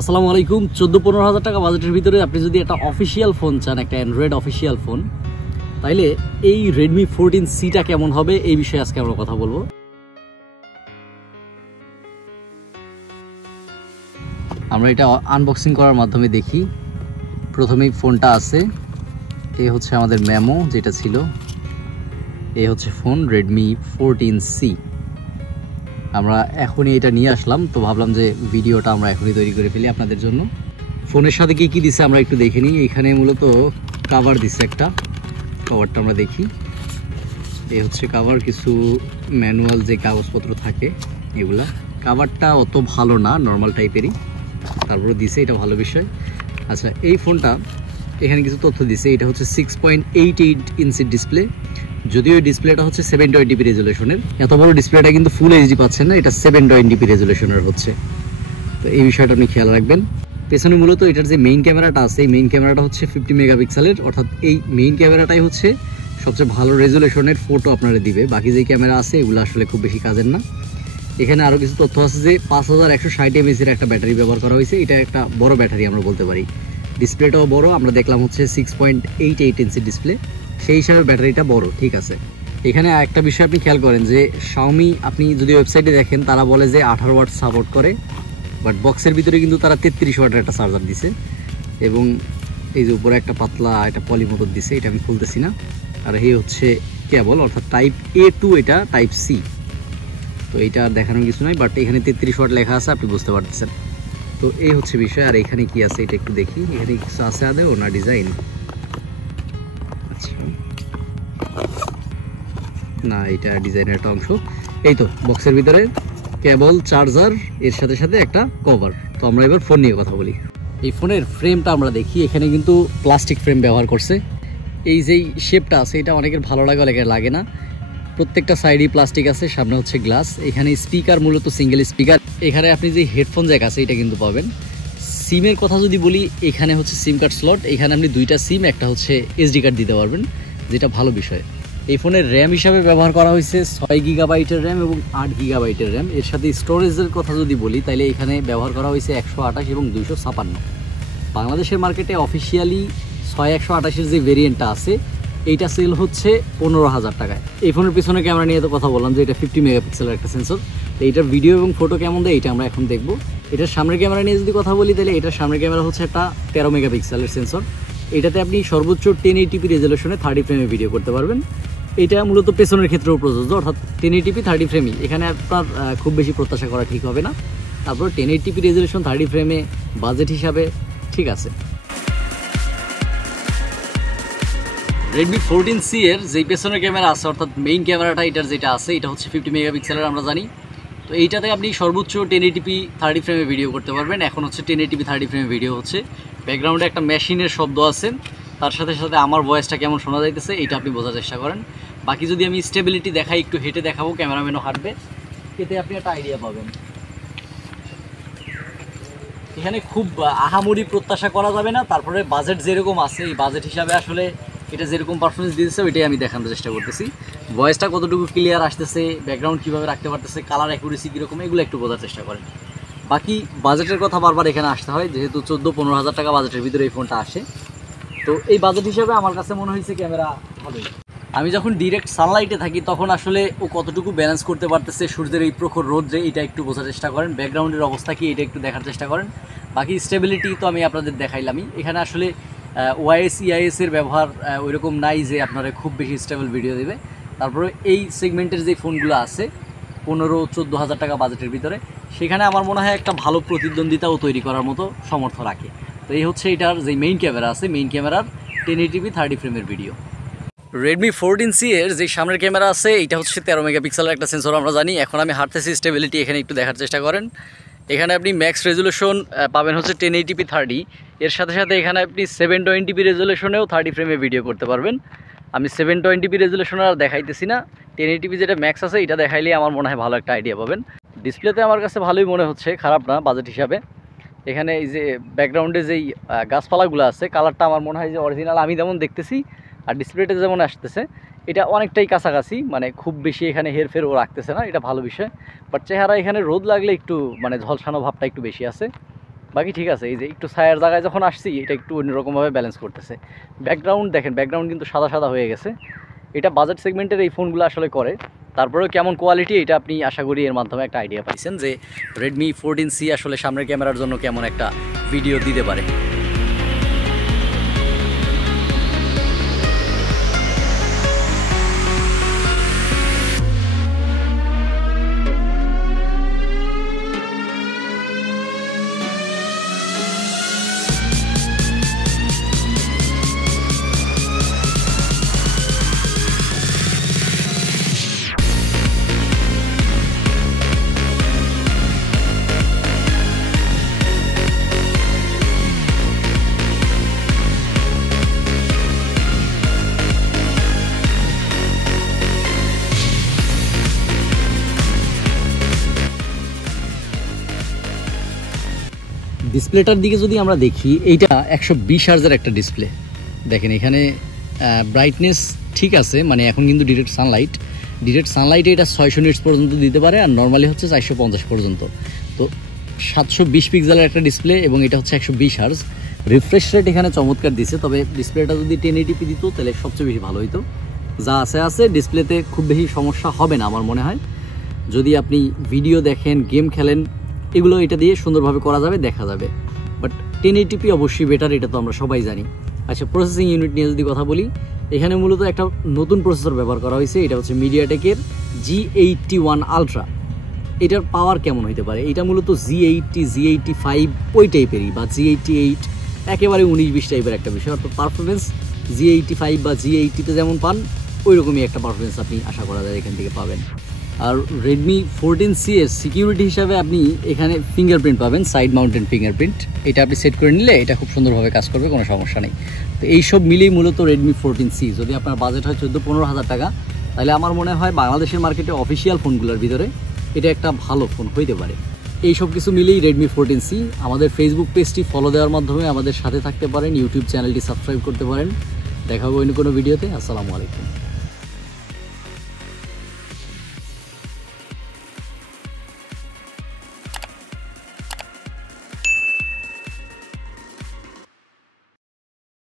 আসসালামু আলাইকুম। 14-15 হাজার টাকা বাজেটের ভিতরে আপনি যদি একটা অফিসিয়াল ফোন চান, একটা অ্যান্ড্রয়েড অফিসিয়াল ফোন, তাইলে এই Redmi 14Cটা কেমন হবে এই বিষয়ে আজকে আমরা কথা বলবো। আমরা এটা আনবক্সিং করার মাধ্যমে দেখি। প্রথমেই ফোনটা আছে, এই হচ্ছে আমাদের মেমো যেটা ছিল, এই হচ্ছে ফোন Redmi 14C। আমরা এখনই এটা নিয়ে আসলাম, তো ভাবলাম যে ভিডিওটা আমরা এখনই তৈরি করে ফেলি আপনাদের জন্য। ফোনের সাথে কি কি দিছে আমরা একটু দেখে নিই। এখানে মূলত কাভার দিছে, একটা কভারটা আমরা দেখি। এই হচ্ছে কাভার, কিছু ম্যানুয়াল যে কাগজপত্র থাকে এগুলা। কাভারটা অত ভালো না, নর্মাল টাইপেরই, তারপরে দিছে, এটা ভালো বিষয়। আচ্ছা, এই ফোনটা এখানে কিছু তথ্য দিছে। এটা হচ্ছে 6.88 ইঞ্চির ডিসপ্লে, যদিও এই ডিসপ্লেটা হচ্ছে 720p রেজুলেশনের। এত বড় ডিসপ্লেটা কিন্তু ফুল এইচডি পাচ্ছেন না, এটা 720p রেজুলেশনের হচ্ছে। তো এই বিষয়টা আপনি খেয়াল রাখবেন। পেছনে মূলত এটার যে মেইন ক্যামেরাটা আছে, এই মেইন ক্যামেরাটা হচ্ছে 50 মেগাপিক্সেলের, অর্থাৎ এই মেইন ক্যামেরাটাই হচ্ছে সবচেয়ে ভালো রেজুলেশনের ফটো আপনারা দিবে। বাকি যে ক্যামেরা আছে এগুলো আসলে খুব বেশি কাজের না। এখানে আরও কিছু তথ্য আছে যে 5160 mAh একটা ব্যাটারি ব্যবহার করা হয়েছে। এটা একটা বড় ব্যাটারি আমরা বলতে পারি। ডিসপ্লেটাও বড়, আমরা দেখলাম হচ্ছে 6.88 ইঞ্চির ডিসপ্লে, সেই হিসাবে ব্যাটারিটা বড়, ঠিক আছে। এখানে একটা বিষয় আপনি খেয়াল করেন যে Xiaomi আপনি যদি ওয়েবসাইটে দেখেন, তারা বলে যে 18 ওয়াট সাপোর্ট করে, বাট বক্সের ভিতরে কিন্তু তারা 33 ওয়াটের একটা চার্জার দিছে। এবং এই যে উপরে একটা পাতলা একটা পলি মোটর দিছে, এটা আমি খুলতেছি না। আর এই হচ্ছে কেবল, অর্থাৎ টাইপ A2, এটা টাইপ C। তো এইটা দেখানোর কিছু নয়, বাট এখানে 33 ওয়াট লেখা আছে, আপনি বুঝতে পারতেছেন। তো এই হচ্ছে বিষয়। আর এখানে কি আছে এটা একটু দেখি। এখানে কিছু আছে আদেও না ডিজাইন? আচ্ছা, না, এটা ডিজাইনের একটা অংশ। এই তো বক্সের ভিতরে কেবল, চার্জার, এর সাথে সাথে একটা কভার। তো আমরা এবার ফোন নিয়ে কথা বলি। এই ফোনের ফ্রেমটা আমরা দেখি। এখানে কিন্তু প্লাস্টিক ফ্রেম ব্যবহার করছে। এই যেই শেপটা আছে এটা অনেকের ভালো লাগে, অনেকের লাগে না। প্রত্যেকটা সাইডই প্লাস্টিক আছে, সামনে হচ্ছে গ্লাস। এখানে স্পিকার মূলত সিঙ্গেল স্পিকার। এখানে আপনি যে হেডফোন জ্যাক আছে এটা কিন্তু পাবেন। সিমের কথা যদি বলি, এখানে হচ্ছে সিম কার্ড স্লট। এখানে আপনি দুইটা সিম, একটা হচ্ছে এসডি কার্ড দিতে পারবেন, যেটা ভালো বিষয়। এই ফোনের র্যাম হিসাবে ব্যবহার করা হয়েছে 6 গিগাবাইটের র্যাম এবং 8 গিগাবাইটের র্যাম। এর সাথে স্টোরেজের কথা যদি বলি, তাহলে এখানে ব্যবহার করা হয়েছে 128 এবং 256। বাংলাদেশের মার্কেটে অফিসিয়ালি 6128-এর যে ভেরিয়েন্টটা আছে, এইটা সেল হচ্ছে 15,000 টাকায়। এই ফোনের পিছনে ক্যামেরা নিয়ে তো কথা বললাম যে এটা 50 মেগাপিক্সেলের একটা সেন্সর। তো এইটার ভিডিও এবং ফটো কেমন দেয় এটা আমরা এখন দেখবো। এটার সামনের ক্যামেরা নিয়ে যদি কথা বলি, তাহলে এটার সামনের ক্যামেরা হচ্ছে একটা 13 মেগাপিক্সেলের সেন্সর। এটাতে আপনি সর্বোচ্চ 1080p রেজুলেশনে 30 ফ্রেমে ভিডিও করতে পারবেন। এটা মূলত পেছনের ক্ষেত্রেও প্রযোজ্য, অর্থাৎ 1080p 30 ফ্রেমই। এখানে আপনার খুব বেশি প্রত্যাশা করা ঠিক হবে না। তারপর 1080p রেজুলেশন 30 ফ্রেমে বাজেট হিসাবে ঠিক আছে। Redmi 14C এর যেই পেছনের ক্যামেরা আছে, অর্থাৎ মেইন ক্যামেরাটা এটার যেটা আছে, এটা হচ্ছে 50 মেগাপিক্সেলের আমরা জানি। তো এইটাতে আপনি সর্বোচ্চ 1080p 30 ফ্রেমে ভিডিও করতে পারবেন। এখন হচ্ছে 1080p 30 ফ্রেমে ভিডিও হচ্ছে। ব্যাকগ্রাউন্ডে একটা মেশিনের শব্দ আছে, তার সাথে সাথে আমার ভয়েসটা কেমন শোনা যাইতেছে এটা আপনি বোঝার চেষ্টা করেন। বাকি যদি আমি স্টেবিলিটি দেখাই, একটু হেঁটে দেখাবো, ক্যামেরাম্যানও হাঁটবে, এতে আপনি একটা আইডিয়া পাবেন। এখানে খুব আহামরি প্রত্যাশা করা যাবে না। তারপরে বাজেট যেরকম আছে, এই বাজেট হিসাবে আসলে এটা যেরকম পারফরমেন্স দিতেছে ওইটাই আমি দেখানোর চেষ্টা করতেছি। ভয়েসটা কতটুকু ক্লিয়ার আসতেছে, ব্যাকগ্রাউন্ড কীভাবে রাখতে পারতেছে, কালার অ্যাকুরেসি কীরকম, এগুলো একটু বোঝার চেষ্টা করেন। বাকি বাজেটের কথা বারবার এখানে আসতে হয়, যেহেতু 14-15 হাজার টাকা বাজেটের ভিতরে এই ফোনটা আসে। তো এই বাজেট হিসাবে আমার কাছে মনে হয়েছে ক্যামেরা ভালোই। আমি যখন ডিরেক্ট সানলাইটে থাকি তখন আসলে ও কতটুকু ব্যালেন্স করতে পারতেছে সূর্যের এই প্রখর রোদ্রে, এটা একটু বোঝার চেষ্টা করেন। ব্যাকগ্রাউন্ডের অবস্থা কি এটা একটু দেখার চেষ্টা করেন। বাকি স্টেবিলিটি তো আমি আপনাদের দেখাইলামই। এখানে আসলে ওয়াইএস ইআইএসের ব্যবহার ওইরকম নাই যে আপনারা খুব বেশি স্টেবল ভিডিও দেবে। তারপরে এই সেগমেন্টের যে ফোনগুলো আছে 15-14 হাজার টাকা বাজেটের ভিতরে, সেখানে আমার মনে হয় একটা ভালো প্রতিদ্বন্দ্বিতাও তৈরি করার মতো সমর্থ রাখে। তো এই হচ্ছে এটার যে মেইন ক্যামেরা আছে, মেইন ক্যামেরার 1080p 30 ফ্রেমের ভিডিও। Redmi 14C এর যে সামনের ক্যামেরা আছে এটা হচ্ছে 13 মেগাপিক্সেলের একটা সেন্সর আমরা জানি। এখন আমি হাঁটতেছি, স্টেবিলিটি এখানে একটু দেখার চেষ্টা করেন। এখানে আপনি ম্যাক্স রেজুলেশন পাবেন হচ্ছে 1080p 30। এর সাথে সাথে এখানে আপনি 720p রেজুলেশনেও 30 ফ্রেমে ভিডিও করতে পারবেন। আমি 720p রেজুলেশন আর দেখাইতেছি না, 1080p যেটা ম্যাক্স আছে এটা দেখাইলেই আমার মনে হয় ভালো একটা আইডিয়া পাবেন। ডিসপ্লেতে আমার কাছে ভালোই মনে হচ্ছে, খারাপ না বাজেট হিসাবে। এখানে এই যে ব্যাকগ্রাউন্ডে যেই গাছপালাগুলো আছে, কালারটা আমার মনে হয় যে অরিজিনাল আমি যেমন দেখতেছি আর ডিসপ্লেতে যেমন আসতেছে এটা অনেকটাই কাছাকাছি, মানে খুব বেশি এখানে হেরফেরও রাখতেছে না, এটা ভালো বিষয়। বাট চেহারা এখানে রোদ লাগলে একটু মানে ঝলসানো ভাবটা একটু বেশি আছে। বাকি ঠিক আছে। এই যে একটু ছায়ার জায়গায় যখন আসছি এটা একটু অন্যরকমভাবে ব্যালেন্স করতেছে। ব্যাকগ্রাউন্ড দেখেন, ব্যাকগ্রাউন্ড কিন্তু সাদা সাদা হয়ে গেছে। এটা বাজেট সেগমেন্টের এই ফোনগুলো আসলে করে। তারপরেও কেমন কোয়ালিটি এটা আপনি আশা করি এর মাধ্যমে একটা আইডিয়া পাইছেন যে Redmi 14C আসলে সামনের ক্যামেরার জন্য কেমন একটা ভিডিও দিতে পারে। ডিসপ্লেটার দিকে যদি আমরা দেখি, এইটা 120 হার্জের একটা ডিসপ্লে। দেখেন এখানে ব্রাইটনেস ঠিক আছে, মানে এখন কিন্তু ডিরেক্ট সানলাইটে এটা 600 নিটস পর্যন্ত দিতে পারে, আর নর্মালি হচ্ছে 450 পর্যন্ত। তো 720 পিক্সেলের একটা ডিসপ্লে এবং এটা হচ্ছে 120 হার্জ। রিফ্রেশ রেট এখানে চমৎকার দিছে, তবে ডিসপ্লেটা যদি 1080p দিত তাহলে সবচেয়ে বেশি ভালো হইতো। যা আছে ডিসপ্লেতে খুব বেশি সমস্যা হবে না আমার মনে হয়। যদি আপনি ভিডিও দেখেন, গেম খেলেন, এগুলো এটা দিয়ে সুন্দরভাবে করা যাবে, দেখা যাবে। বাট 1080p অবশ্যই বেটার, এটা তো আমরা সবাই জানি। আচ্ছা, প্রসেসিং ইউনিট নিয়ে যদি কথা বলি, এখানে মূলত একটা নতুন প্রসেসর ব্যবহার করা হয়েছে। এটা হচ্ছে মিডিয়াটেকের G81 আলট্রা। এটার পাওয়ার কেমন হইতে পারে? এটা মূলত G80, G85 ওই টাইপেরই, বা G88 একেবারে 19-20 টাইপের একটা বিষয়। অর্থাৎ পারফরমেন্স G85 বা G80-তে যেমন পান ওই রকমই একটা পারফরমেন্স আপনি আশা করা যায় এখান থেকে পাবেন। আর Redmi 14C এর সিকিউরিটি হিসাবে আপনি এখানে ফিঙ্গারপ্রিন্ট পাবেন, সাইড মাউন্টেন ফিঙ্গারপ্রিন্ট। এটা আপনি সেট করে নিলে এটা খুব সুন্দরভাবে কাজ করবে, কোনো সমস্যা নেই। তো এইসব মিলেই মূলত Redmi 14C। যদি আপনার বাজেট হয় 14-15 হাজার টাকা, তাহলে আমার মনে হয় বাংলাদেশের মার্কেটে অফিসিয়াল ফোনগুলোর ভিতরে এটা একটা ভালো ফোন হইতে পারে। এই সব কিছু মিলেই Redmi 14C। আমাদের ফেসবুক পেজটি ফলো দেওয়ার মাধ্যমে আমাদের সাথে থাকতে পারেন, ইউটিউব চ্যানেলটি সাবস্ক্রাইব করতে পারেন। দেখা হবে অন্য কোনো ভিডিওতে। আসসালামু আলাইকুম।